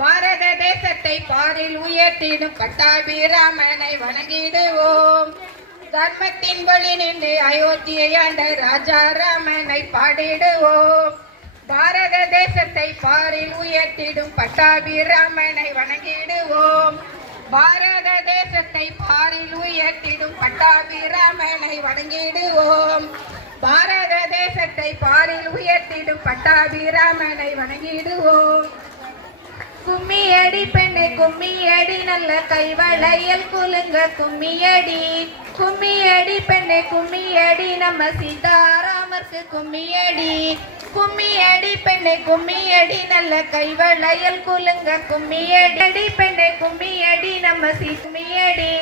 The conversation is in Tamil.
பாரத தேசத்தை பாரில் உயர்த்திடும் பட்டாபிராமனை வணங்கிடுவோம். தர்மத்தின் வழி நின்று அயோத்தியை ஆண்ட ராஜாராமனை பாடிடுவோம். பாரத தேசத்தை பாரில் உயர்த்திடும் பட்டாபிராமனை வணங்கிடுவோம். பாரத தேசத்தை பாரில் உயர்த்திடும் பட்டாபிராமனை வணங்கிடுவோம். பாரத தேசத்தை பாரில் உயர்த்திடும் பட்டாபிராமனை வணங்கிடுவோம். கும்மியடி பெண்ணே கும்மியடி நல்ல கைவளையல் குலுங்க கும்மியடி. கும்மியடி பெண்ணே கும்மியடி நம்ம சீதாராமர்க்கு கும்மியடி. கும்மியடி பெண்ணே கும்மியடி நல்ல கைவளையல் குலுங்க கும்மியடி பெண்ணே கும்மியடி நம்ம கும்மியடி.